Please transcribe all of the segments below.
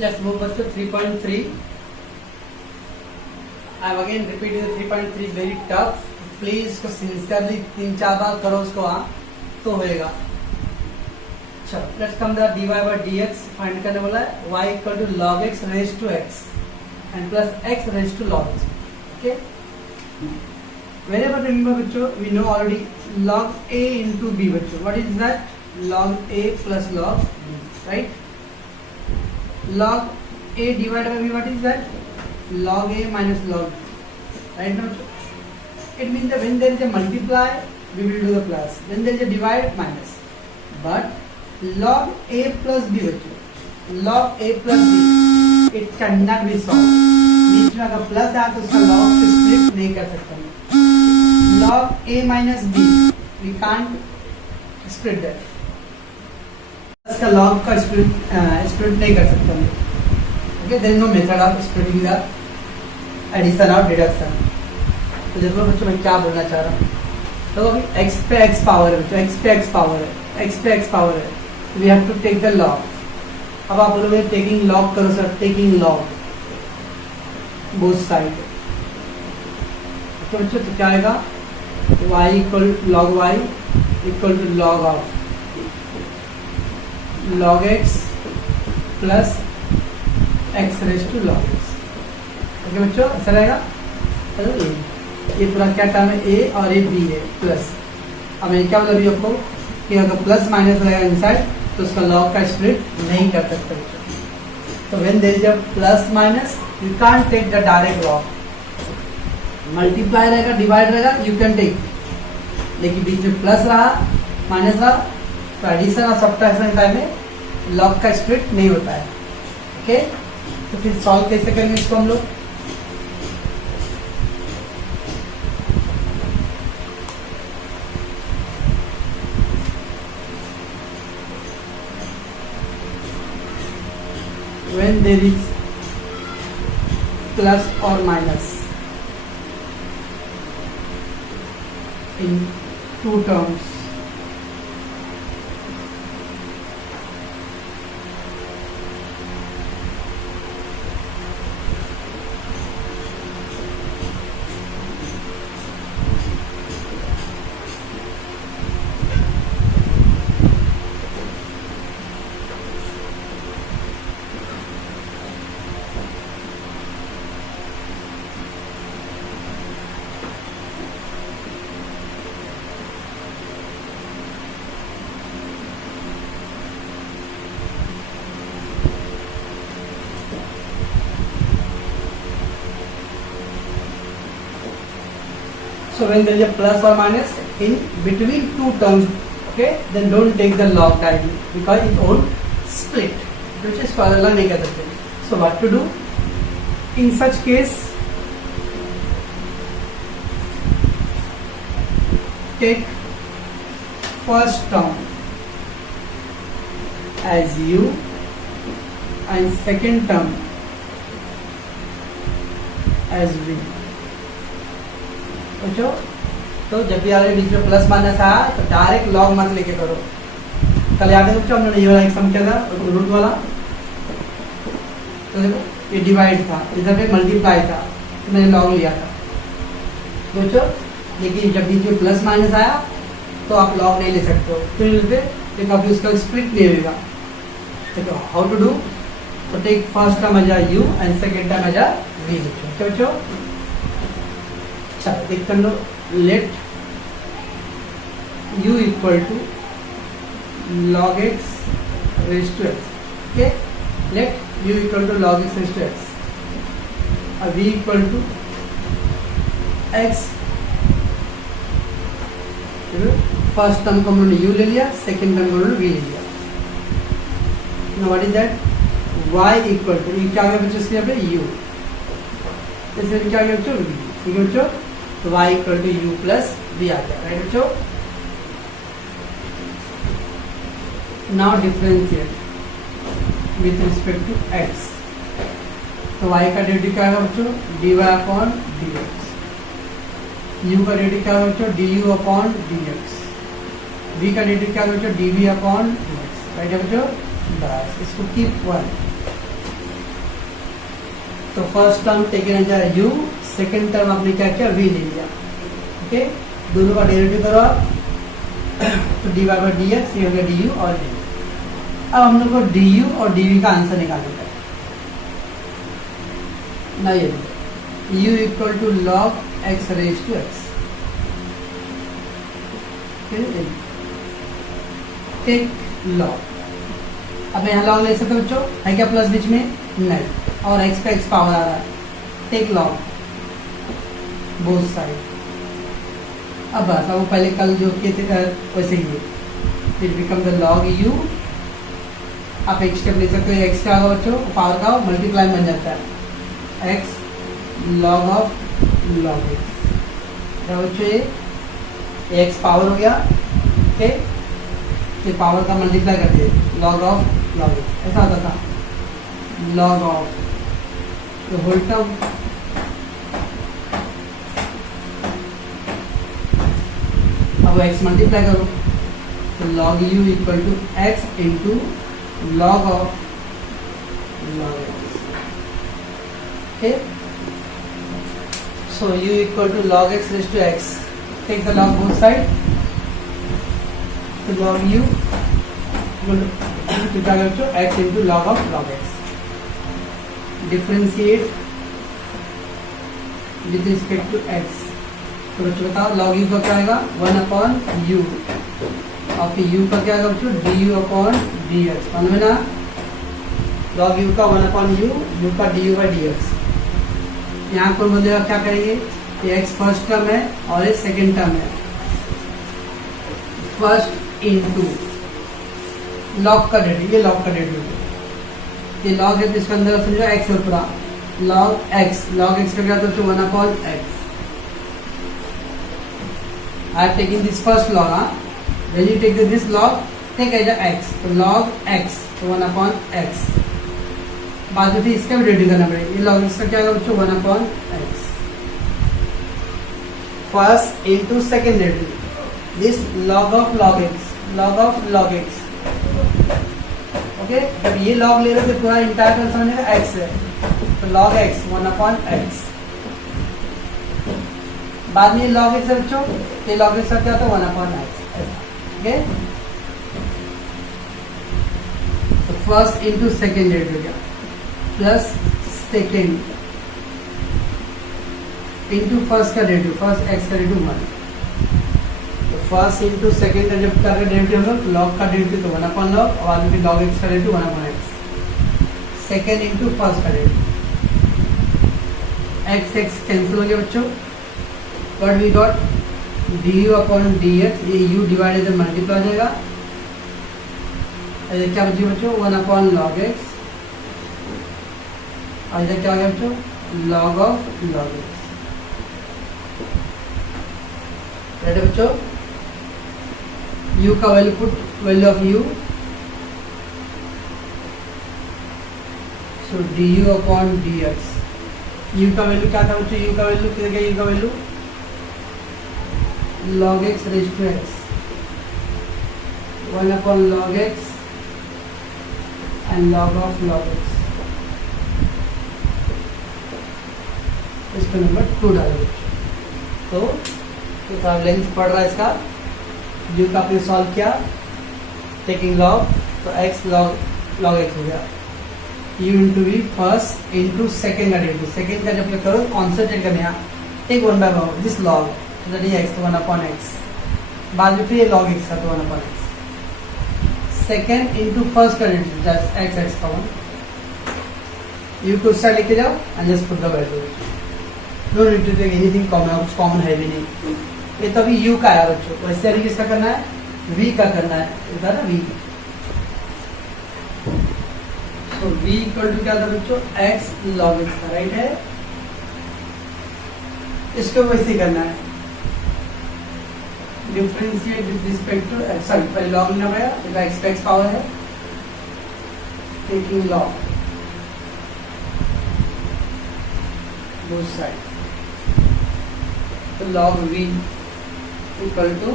Let's move on to 3.3. I am again repeating the 3.3, very tough. Please इसको sincerely 3-4 बार करो उसको, हाँ तो होएगा. चलो let's come the dy by dx find करने वाला है. y equal to log x raised to x and plus x raised to log x. Okay. Wherever remember बच्चों, we know already log a into b बच्चों. What is that? Log a plus log b, right? Log a divided by b, what is that? Log a minus log b, right? Now it means that when there is a multiply, we will do the plus. When there is a divide, minus. But log a plus b बच्चों, log a plus b, it cannot be solved. बीच में अगर plus आया तो उसका log से split नहीं कर सकता मैं. Log a minus b, we can't split that. Plus का log का split नहीं कर सकता मैं. Okay, there is no method of splitting the addition or deduction. तो देखो बच्चों मैं क्या बोलना चाह रहा हूँ. तो अभी x पे x पावर है बच्चों, x पे x पावर है, x पे x पावर है. We have to take the log. अब आप बोलोगे taking log करो sir, taking log both side. तो बच्चों तो क्या आएगा? y equal log y equal to log of log x plus x raised to log x. Okay बच्चों ऐसा रहेगा. ये पूरा क्या टर्म है? a और ये b है प्लस. अब मैं क्या बोल रही हूँ आपको कि अगर प्लस माइनस रहेगा इनसाइड तो उसका लॉग का स्प्लिट नहीं कर सकते. तो when there is a plus minus you can't take the direct log. Multiply रहेगा, डिवाइड रहेगा, यू कैन टेक. लेकिन बीच में प्लस रहा माइनस रहा तो एडिशन और सब्ट्रैक्शन टाइम में लॉग का स्प्लिट नहीं होता है. ओके, तो फिर सॉल्व कैसे करेंगे इसको हम लोग? When there is plus or minus in two terms, so when there is a plus or minus in between two terms, okay, then don't take the log directly because it won't split, which is अलग नहीं कर सकते. So what to do in such case? Take first term as u and second term as v. तो जब भी आपके बीच में plus minus आया तो डायरेक्ट लॉग मत लेके करो. कल याद है बच्चों हमने ये वाला एक सम किया था रूट वाला. तो देखो ये डिवाइड था, इधर पे मल्टीप्लाई था तो मैंने लॉग लिया था बच्चों. लेकिन जब बीच में प्लस माइनस आया तो आप लॉग नहीं ले सकते हो. क्यों नहीं लेते? तो कभी उसका स्प्लिट नहीं होगा. देखो हाउ टू डू. तो take first term as a u and second term as a v बच्चों. चलो देख कर लो. Let u equal to log x raised to x. Okay, let u equal to log x raised to x और v equal to x. First term को हम लोगों ने u ले लिया, सेकेंड टर्म को हम लोगों ने v ले लिया. Now what is that? y equal to ये क्या आ गया बच्चों इसके यहाँ पे u, इसमें क्या आ गया बच्चों? v. ठीक है बच्चों, तो y equal to u plus v आ गया. राइट बच्चों. Now differentiate with respect to x. तो y का डेरिवेटिव क्या आएगा बच्चों? dy upon dx. u का डेरिवेटिव क्या आएगा बच्चों? du upon dx. v का डेरिवेटिव क्या आएगा बच्चों? dv upon dx. राइट है बच्चों. बस इसको कीप वन. तो first term taken as u, second term आपने क्या किया v ले लिया। ओके, दोनों का डेरिवेटिव करो आप, तो dy बाई डी एक्स ये हो गया du और du। अब हम लोग को du और dv का आंसर निकालना है ना। ये u equal to log x raise to x, take log. अब यहाँ लॉग ले सकते हो बच्चों, है क्या प्लस बीच में? नहीं, और x का x पावर आ रहा है, टेक लॉग बोथ साइड। अब बस वो पहले कल जो किए थे वैसे ही, फिर बिकम द लॉग u। आप एक स्टेप ले सकते हो, x क्या होगा बच्चों? पावर का मल्टीप्लाई बन जाता है, x log of log x। क्या बच्चों ये x पावर हो गया, ओके, ये पावर का मल्टीप्लाई करते हैं, लॉग ऑफ लॉग x ऐसा होता था, लॉग ऑफ तो होल टर्म। अब x मल्टीप्लाई करो, तो log u equal to x into log of log x। Okay, so u equal to log x raise to x, take the log both side, तो log u क्या बच्चों? x into log of log x। Differentiate with respect to x, तो बच्चों बताओ log u का क्या आएगा? 1 upon u, और फिर u का क्या आएगा बच्चों? du upon dx। मालूम है ना, लॉग u का 1 अपॉन u का du बाई dx। यहाँ कौन बोलेगा क्या करेंगे? ये x फर्स्ट टर्म है और ये सेकेंड टर्म है, फर्स्ट इंटू लॉग का डेरिवेटिव, ये लॉग का डेरिवेटिव, ये लॉग है, इसके अंदर समझो x है पूरा, लॉग x का क्या होता है? 1 अपॉन x। I am taking this first log, when you take this log, take as x, तो log x, तो 1 अपॉन x। बाद में फिर इसका भी डेरिवेटिव करना पड़ेगा, ये log इसका क्या होगा बच्चों? 1 अपॉन x। First into second derivative, this log of log x। Okay, जब ये log ले रहे हो तो पूरा इंटायर टर्म समझेगा x है, तो log x 1 अपॉन x। बाद में log x है बच्चों, ये log x का क्या होता है? 1 अपॉन x ऐसा। ओके, तो फर्स्ट इंटू सेकेंड डेरिवेटिव हो गया, प्लस सेकेंड इंटू फर्स्ट का डेरिवेटिव, फर्स्ट x का डेरिवेटिव 1, तो फर्स्ट इंटू सेकेंड का जब का डेरिवेटिव होगा तो log का डेरिवेटिव तो 1 अपॉन log, और बाद में log x का डेरिवेटिव 1 अपॉन x। सेकेंड इंटू फर्स्ट का डेरिवेटिव, x कैंसिल हो गया बच्चों, what we got? du upon dx, ये u डिवाइडेड बाय मल्टीप्लाई हो जाएगा, ये क्या बचेगा बच्चों? 1 अपॉन log x, और इधर क्या हो गया बच्चों? log of log x। Right है बच्चों, u का value put, value of u, so du upon dx। u का वैल्यू क्या था बच्चों? u का वैल्यू कितना गया? u का value log x raise to x, 1 upon log x and log of log x। इसका नंबर 2 डालो, तो थोड़ा लेंथ पड़ रहा है इसका, जो का आपने सॉल्व किया टेकिंग लॉग, तो x log x हो गया, u into v first into second का डेरिवेटिव, सेकेंड का जब करो कॉन्सेंट्रेट करने यहाँ, take 1 by this log, that is x 1 अपॉन x, बाद में फिर ये log x का तो 1 अपॉन x। सेकेंड इंटू फर्स्ट का डेरिवेटिव जस्ट x का 1, u को साइड लेके जाओ and just put the value, no need to take anything common, कुछ कॉमन है भी नहीं। ये तो अभी u का आया बच्चों, वैसे अभी किसका करना है? v का करना है, इधर ना v, तो v इक्वल टू क्या था बच्चों? x log x, राइट है, इसको वैसे ही करना है, differentiate with respect to x, sorry पहले log लेना पड़ेगा, इसका x का x पावर है, टेकिंग log बोथ साइड, तो log v equal to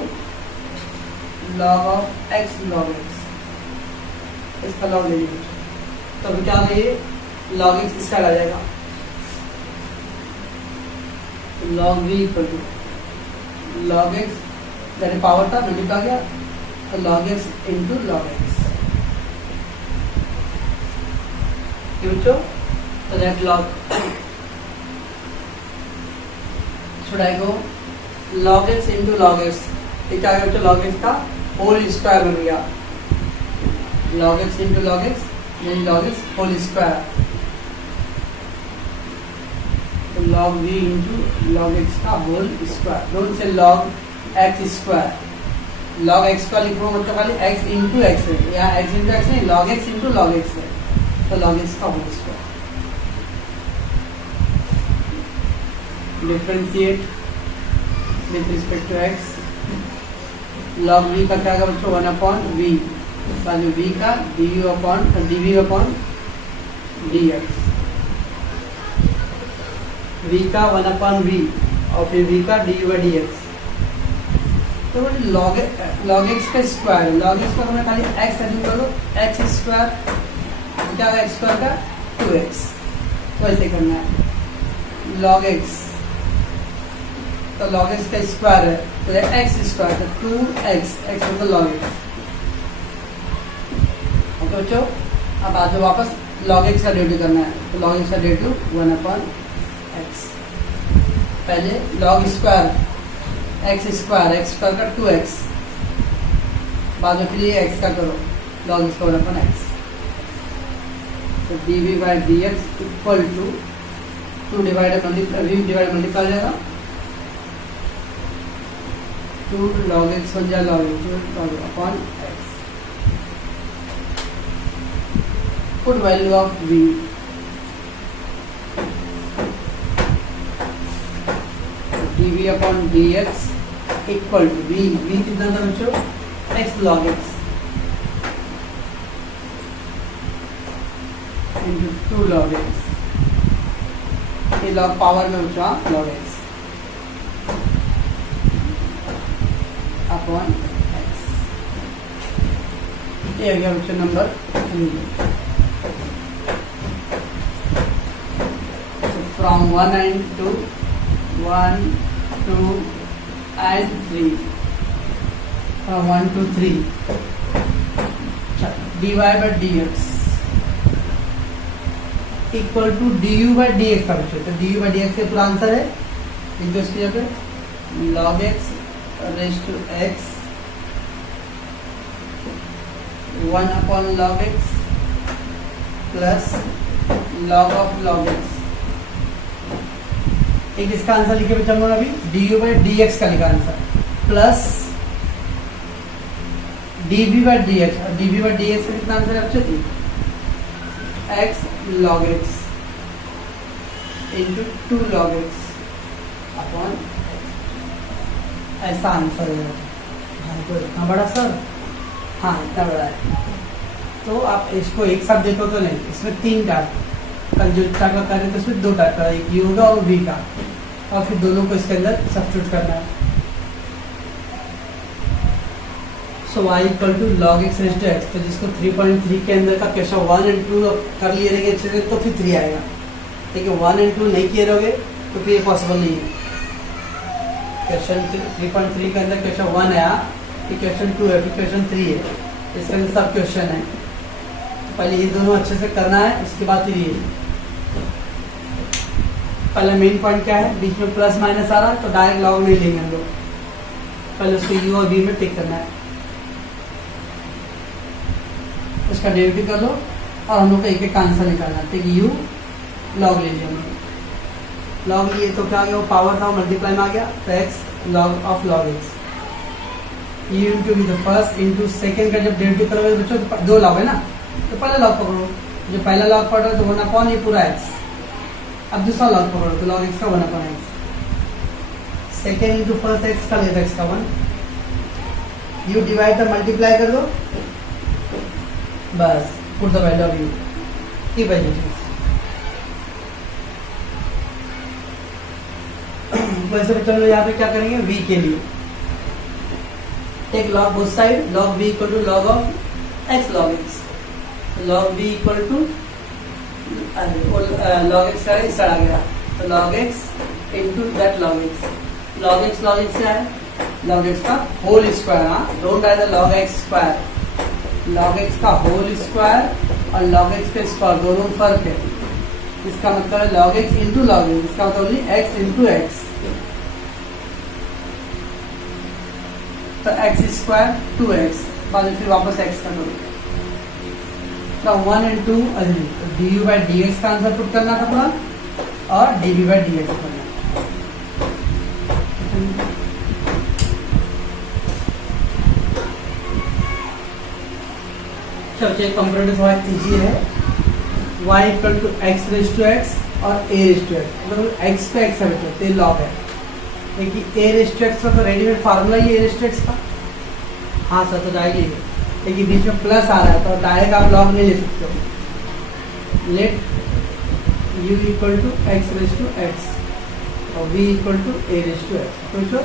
log of x log x, इसका log ले लीजिए, तो अभी क्या ये log x इस साइड आ जाएगा, तो log v equal to log x, यानी पावर था मल्टीप्लाई गया, तो log x into log x, बच्चों। तो that log should I go log x into log x, ये क्या बच्चों, log x का होल स्क्वायर बन गया, log x into log x यानी log x होल स्क्वायर, तो log v into log x का whole square, don't say log x square, log x का लिखो मतलब खाली x into x है, यहाँ x into x नहीं, log x into log x है, तो log x का whole square. Differentiate with respect to x, log v का क्या होगा बच्चों, 1/v, वैल्यू v का dv अपॉन dx, v का 1/v और फिर v का du/dx, तो log x का स्क्वायर, log x का मैं खाली x एड करो, x स्क्वायर क्या होगा, x स्क्वायर का 2x, तो ऐसे करना है, log x, तो log x का स्क्वायर है तो x स्क्वायर, तो 2x, x मतलब log x, ओके बच्चों। अब आ जाओ वापस log x का डेरिवेटिव करना है, तो log x का डेरिवेटिव 1/x, पहले log स्क्वायर x स्क्वायर का 2x, बाद में फिर ये x का करो, log इसका 1/x, तो dv/dx equal to 2 divided multiply हो जाएगा, 2 log x बन जाए log x upon x, put value of v, dv upon dx equal to v कितना था बच्चों, x log x into 2 log x, ये log पावर में बच्चों log x अपॉन x, ये आ गया बच्चों number 3। So from 1 and 2, 1, 2 and 3, from 1 to 3, dy by dx equal to du by dx का बच्चों, तो du by dx के पूरा आंसर है, लिख इसकी जगह log x raised to x 1 upon log x plus log of log x, एक इसका आंसर लिखे बच्चा हम लोग अभी du by dx का लिखा answer, plus dv by dx, और dv by dx का कितना आंसर है बच्चों, x log x into 2 log x upon ऐसा आंसर है। हाँ तो इतना बड़ा सर, हाँ इतना बड़ा है, तो आप इसको एक साथ देखो तो नहीं, इसमें 3 टाइप कल जो टाइप का करें तो इसमें 2 टाइप का, एक u का और v का, और फिर दोनों को इसके अंदर सब्स्टिट्यूट करना है। So y equal to log x raise to x, तो जिसको 3.3 के अंदर का क्वेश्चन 1 और 2 कर लिए रहेंगे अच्छे से तो फिर 3 आएगा, ठीक है। 1 और 2 नहीं किए रहोगे तो फिर ये पॉसिबल नहीं है। क्वेश्चन 3.3 के अंदर क्वेश्चन 1 आया, फिर क्वेश्चन 2 है, फिर क्वेश्चन 3 है, इसके अंदर सब क्वेश्चन है। पहले ये दोनों अच्छे से करना है, उसके बाद फिर ये। पहले मेन पॉइंट क्या है, बीच में प्लस माइनस आ रहा है तो डायरेक्ट लॉग नहीं लेंगे हम लोग, पहले उसको u और v में टिक करना है, उसका डेरिवेटिव कर लो और हम लोग को एक एक आंसर निकालना है। ठीक, u लॉग ले लिया हम लोग, लॉग लिए तो क्या आ गया, वो पावर था मल्टीप्लाई में आ गया, तो x log of log x, u into v the first into second का जब डेरिवेटिव करोगे बच्चों तो 2 लॉग है ना, तो पहला लॉग पकड़ो, जो पहला लॉग पढ़ रहे हो तो 1 अपॉन ये पूरा x, अब दूसरा लॉग पकड़ो तो लॉग x का 1 अपॉन x, second into first x का लेगा x का 1, u डिवाइड कर मल्टीप्लाई कर दो, बस put the value of u की वैल्यू। वैसे बच्चों लोग यहाँ पे क्या करेंगे, v के लिए take log both side, log v equal to log of x log x, log v equal to log x का इस आ गया, तो log x into that log x. log x क्या है? log x का होल स्क्वायर. हाँ, don't write the log x square. log x का whole square और log x का स्क्वायर दोनों फर्क है. इसका मतलब है log x into log x. इसका मतलब ओनली x into x. तो x स्क्वायर 2x, बाद में फिर वापस x का करोगे. From 1 and 2 d by d x का आंसर पुट करना था पूरा और d b by d x करना. चलो कंप्यूटर थोड़ा इजी है. y equal to x raise to x और a रेज टू एक्स. मतलब x पे x है बच्चों, तो लॉग है. देखिए a रेज टू एक्स का तो रेडीमेड फार्मूला ही a रेज टू एक्स का. हाँ सर, तो जाएगी. लेकिन बीच में प्लस आ रहा है तो डायरेक्ट आप लॉग नहीं ले सकते हो. Let u equal to x raise to x और v equal to a raise to x. तो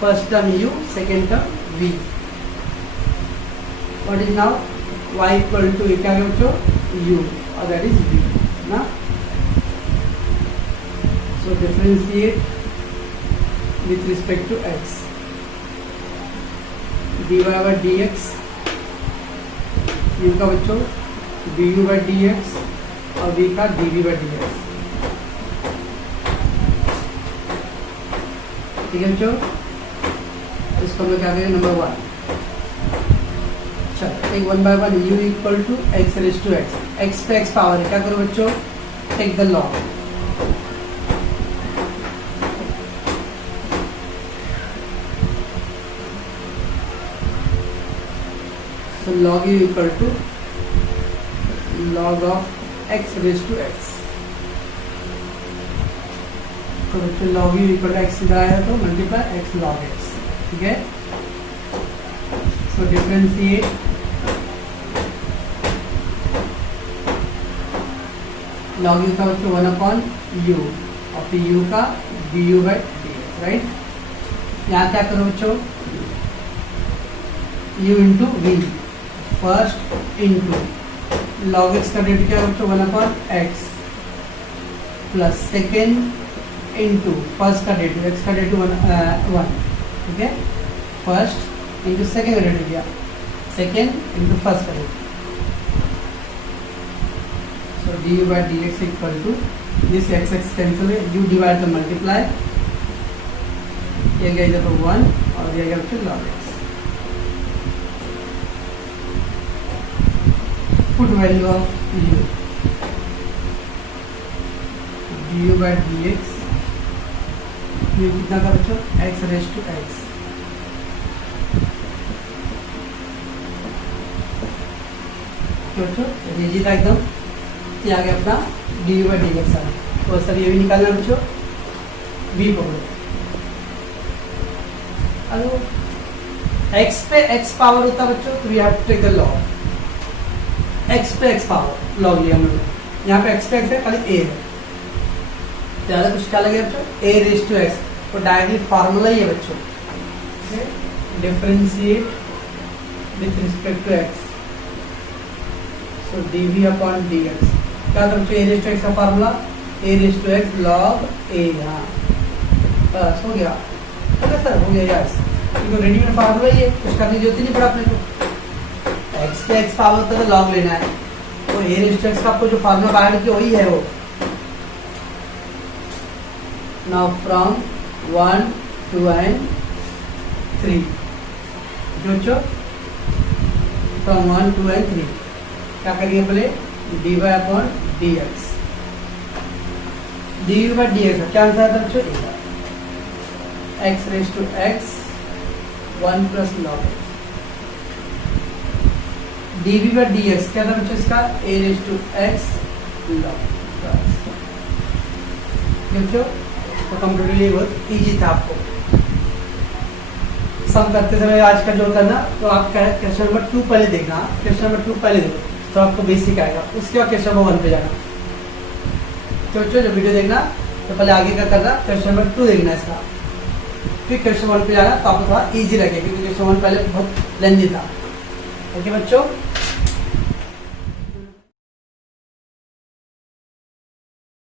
first term u, second term v. What is now y equal to क्या है बच्चों? u और दैट इज v ना. So differentiate with respect to x. dy by dx u का बच्चों du by dx और v का dv by dx. ठीक है बच्चों, इसको हम लोग क्या करेंगे? नंबर 1. चलो एक 1 by 1 u equal to x raise to x. X पे एक्स पावर है, क्या करो बच्चों? Take the log. So log u equal to log of x raised to x. तो बच्चों log u equal to x सीधा आया तो मल्टीप्लाई x log x. ठीक है. So डिफरेंशिएट log u का बच्चों 1 अपॉन u और फिर u का du by dx. राइट. यहाँ क्या करो बच्चों? u into v. First into log x का डेट क्या है? 1 upon x plus second into first का डेट, एक्स का डेट 1. ठीक है. फर्स्ट इंटू सेकेंड का डेट किया, सेकेंड इंटू फर्स्ट का डेट. So d u by d x equal to this x x cancel है, यू डिवाइड द मल्टीप्लाई. ये गया इधर 1 और ये गया log x. Put value of u du by dx. ये कितना था बच्चों? x raise to x. बच्चों इजी था एकदम. ये आ गया अपना du by dx. तो सर ये भी निकालना बच्चों. v पकड़ो. अगर x पे x पावर होता बच्चों तो we have to take the log. x पे x पावर लॉग लिया हम लोग. यहाँ पे x पे x है, खाली a है. ज़्यादा कुछ क्या लगे बच्चों? a raise to x. तो डायरेक्टली फार्मूला ही है बच्चों. Differentiate with respect to x. So dv upon dx. क्या था बच्चों? a रेज टू x का formula a raise to x log a. यहाँ बस हो गया. ओके सर, हो गया. यस, क्योंकि रेडीमेड फार्मूला ही है, कुछ करने की जरूरत नहीं पड़ा अपने को. x पे x पावर होता है तो लॉग लेना है. तो a रेज़ टू x का आपको जो फार्मूला बाहर किया वही है वो. नाउ फ्रॉम 1 2 and 3 जो फ्रॉम 1 2 and 3 क्या करिए बोले? dy upon dx. dy by dx क्या आंसर आता है बच्चों? x raise to x 1 plus log x. dv by dx क्या था बच्चों इसका? a raise to x log. बच्चों तो कंप्यूटर ये बहुत इजी था. आपको सम करते समय आज का जो होता है ना, तो आप क्वेश्चन नंबर 2 पहले देखना. क्वेश्चन नंबर 2 पहले देखो तो आपको बेसिक आएगा. उसके बाद क्वेश्चन नंबर 1 पे जाना. तो बच्चों जो वीडियो देखना तो पहले आगे का करना, क्वेश्चन नंबर 2 देखना इसका, फिर क्वेश्चन 1 पे जाना. तो आपको थोड़ा इजी लगेगा क्योंकि क्वेश्चन 1 पहले बहुत लेंथी था. ओके बच्चों.